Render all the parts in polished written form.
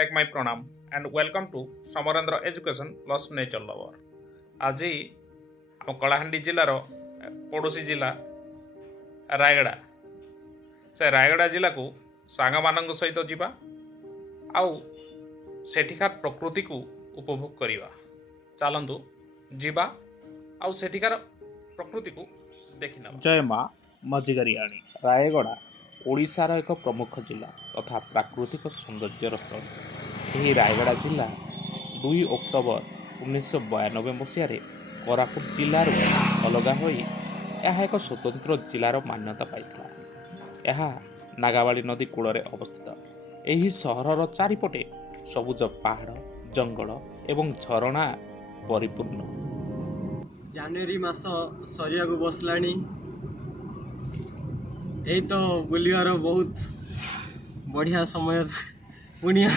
take my pranam and welcome to Samarendra Education plus Nature Lover. आज आम कलाहांडी जिलार पड़ोसी जिला रायगड़ा से रायगड़ा जिला को सांग मान सहित जीवा आउ सेठिकार प्रकृति को उपभोग करवा चलतु जीवा आउ सेठिकार प्रकृति को देखी ना। जय माँ मजिगारियाणी। रायगड़ा ओडिशार एक प्रमुख जिला तथा प्राकृतिक सौंदर्यर स्थल। यही रायगड़ा जिला 2 अक्टोबर 1992 मसीह कोरापुट जिलार अलग हो एक स्वतंत्र जिलार मान्यता पाइथिला। यह नागावली नदी कूल अवस्थित। यही सहरर चारिपटे सबुज पहाड़ जंगल एवं झरणा परिपूर्ण। जनवरी मास सरिया को बसलानी यही तो बुलियार बहुत बढ़िया समय पुनिया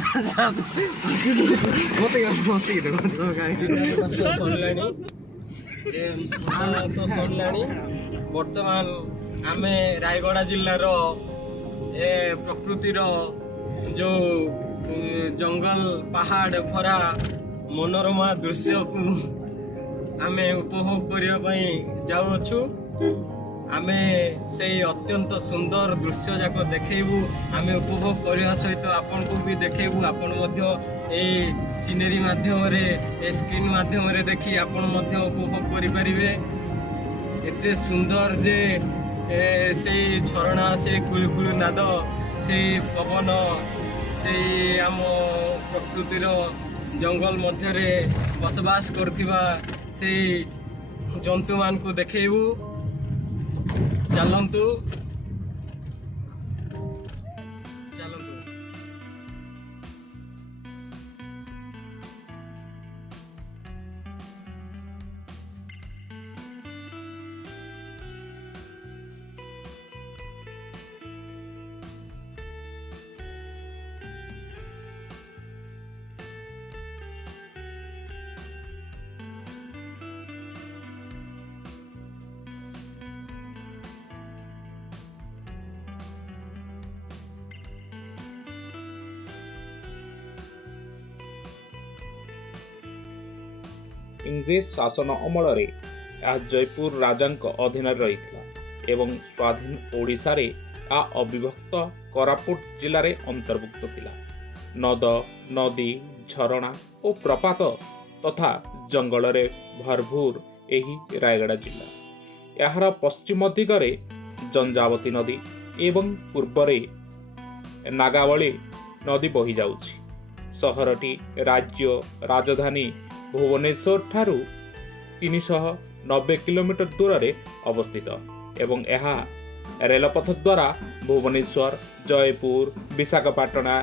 बर्तमान आम रायगड़ा जिलार ए प्रकृतिर जो जंगल पहाड़ भरा मनोरमा दृश्य को आम उपभोग करने जाऊँ। आमे से अत्यंत सुंदर दृश्य जाक देखू आम उपभोग करने सहित आपन को भी देखू। आपन सीनेरी माध्यम स्क्रीन माध्यम देखी आपन उपभोग करें। एते सुंदर जे से झरणा से कुलकुल नाद से पवन से आम प्रकृतिर जंगल मध्य बसवास करथिबा से जंतु मान को देखू। चलतु इंग्रेज शासन अमल जयपुर राजांक अधीन रही एवं स्वाधीन ओडिशा रे अविभक्त कोरापुट जिले अंतर्भुक्त थिला। नद नदी झरणा और प्रपात तथा जंगल रे भरपूर एही रायगड़ा जिला। यार पश्चिम दिगरे जंजावती नदी एवं पूर्वरे नागावली नदी बही जाउछि। सहरटी राज्य राजधानी भुवनेश्वर ठारू 390 किलोमीटर दूर रे अवस्थित एवं यह रेलपथ द्वारा भुवनेश्वर जयपुर विशाखापाटना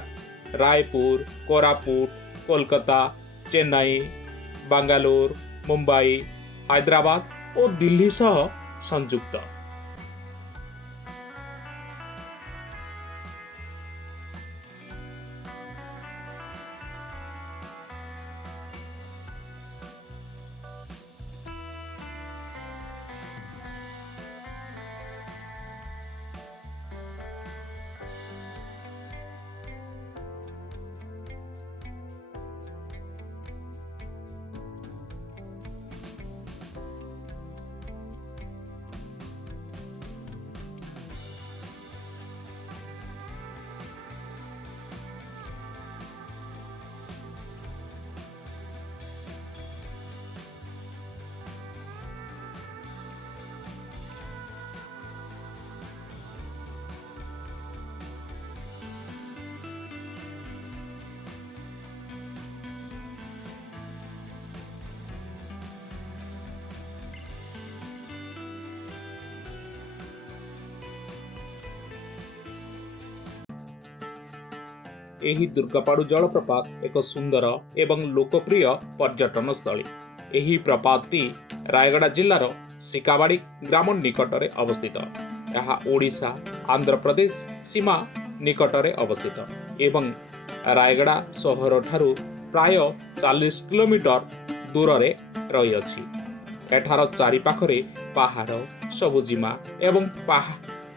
रायपुर कोरापुट कोलकाता चेन्नई बेंगलुरु मुंबई हैदराबाद और दिल्ली सह संयुक्त। एही दुर्गापाड़ू जलप्रपात एक सुंदर एवं लोकप्रिय पर्यटन स्थली। एही प्रपातटी रायगड़ा जिलार सिकाबाड़ी ग्राम निकटरे अवस्थित। यह ओडिशा आंध्र प्रदेश सीमा निकटरे अवस्थित एवं रायगड़ा सहर ठारू प्राय 40 किलोमीटर दूर रे रही अछि। एठार चारिपाखरे पहाड़ सबुजिमा एवं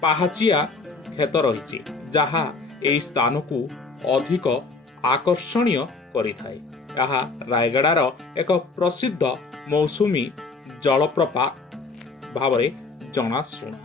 पाहाचिया खेत रही जहा एही स्थान को अधिक आकर्षणीय करिथाए। ଏହା ରାୟଗଡ଼ାର ଏକ ପ୍ରସିଦ୍ଧ ମୌସୁମୀ ଜଳପ୍ରପାତ ଭାବରେ ଜଣାଶୁଣା।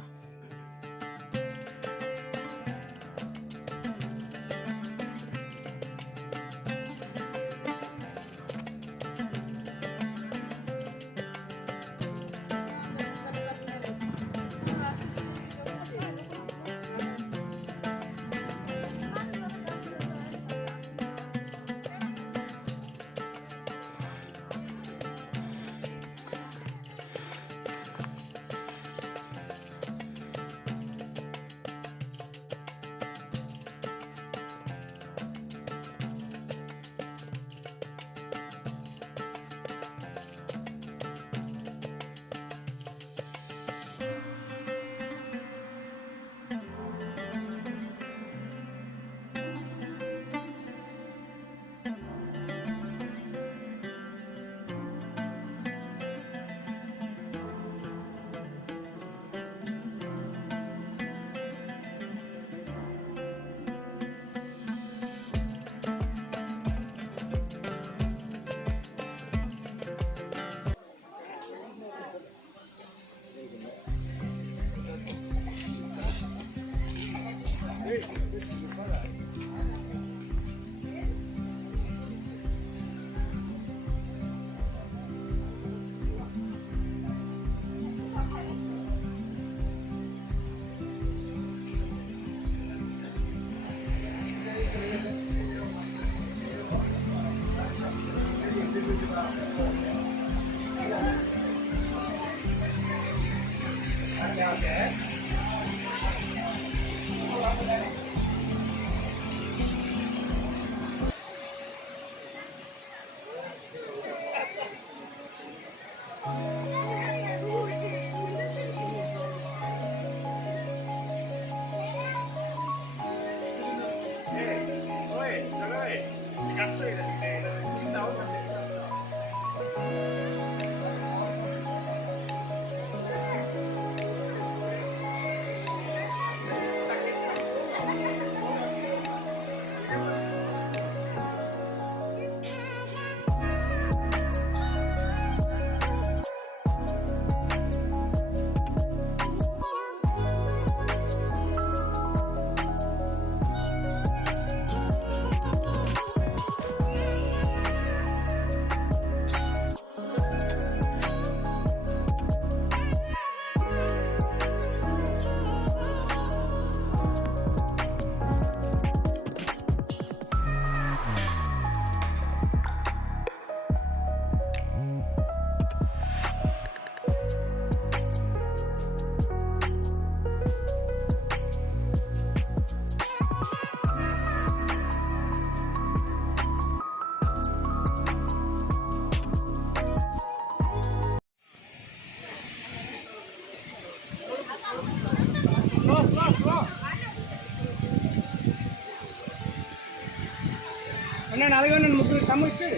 ముగ్గురు కమ్ము ఇచ్చాడు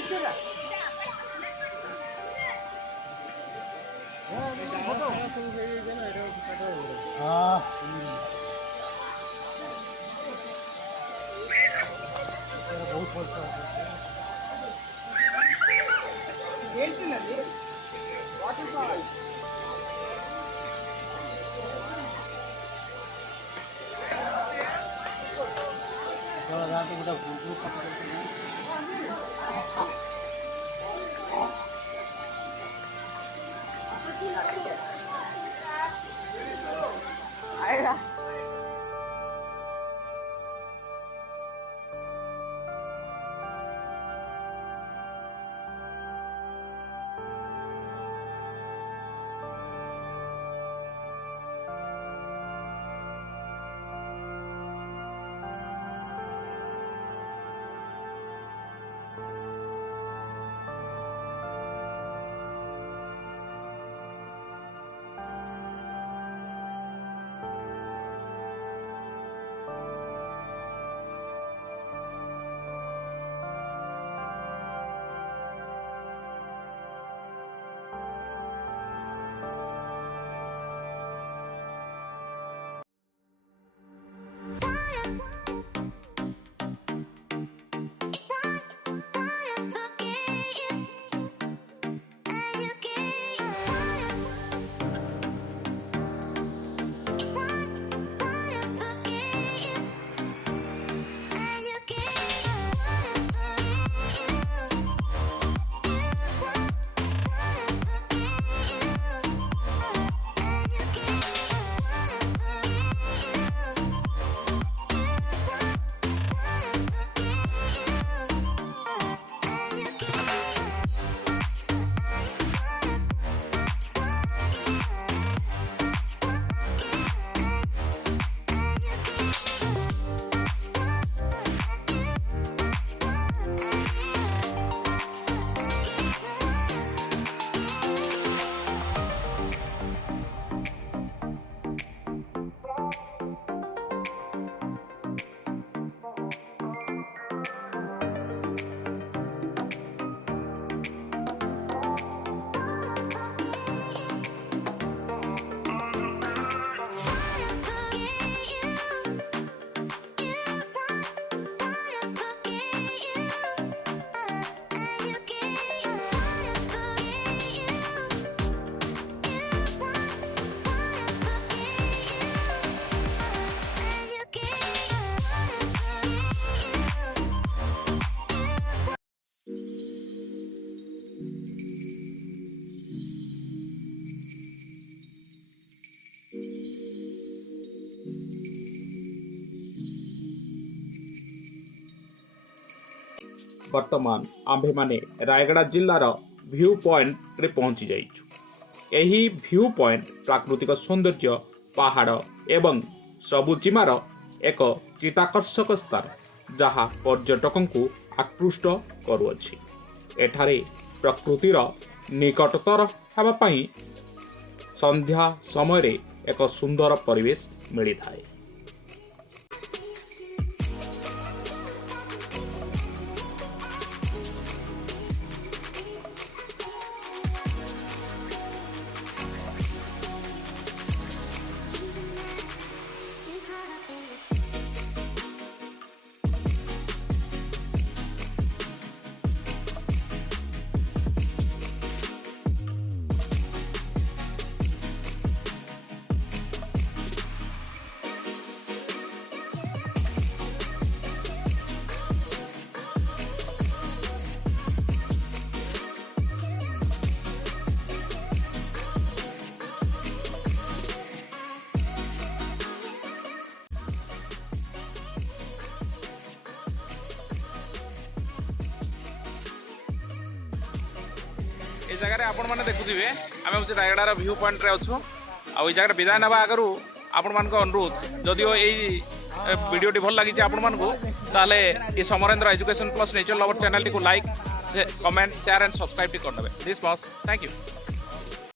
ఇచ్చాడా ఏంటినది వాటర్ఫాల్ आएगा ବର୍ତ୍ତମାନ ଆମ୍ଭେମାନେ ରାୟଗଡ଼ା ଜିଲ୍ଲାର ଭ୍ୟୁ ପଏଣ୍ଟରେ ପହଞ୍ଚି ଯାଇଛୁ। ଏହି ଭ୍ୟୁ ପଏଣ୍ଟ ପ୍ରାକୃତିକ ସୌନ୍ଦର୍ଯ୍ୟ, ପାହାଡ଼ ଏବଂ ସବୁଜିମାର ଏକ ଚିତ୍ତାକର୍ଷକ ସ୍ଥାନ, ଯାହା ପର୍ଯ୍ୟଟକଙ୍କୁ ଆକୃଷ୍ଟ କରୁଅଛି। ଏଠାରେ ପ୍ରକୃତିର ନିକଟତର ହେବା ପାଇଁ ସନ୍ଧ୍ୟା ସମୟରେ ଏକ ସୁନ୍ଦର ପରିବେଶ ମିଳିଥାଏ। এই জায়গায় আপনার দেখুবে আমি হচ্ছে রায়গড়ার ভিউ পয়েন্টরে অছু এই জায়গায় বিদায় নেওয়া আগর আপনার অনুরোধ যদিও এই ভিডিওটি ভাল লাগিছে আপনার তাহলে এই Samarendra education plus nature lover চ্যানেলটি like comment share and subscribe করে দেবে। দিস মচ থ্যাংক ইউ।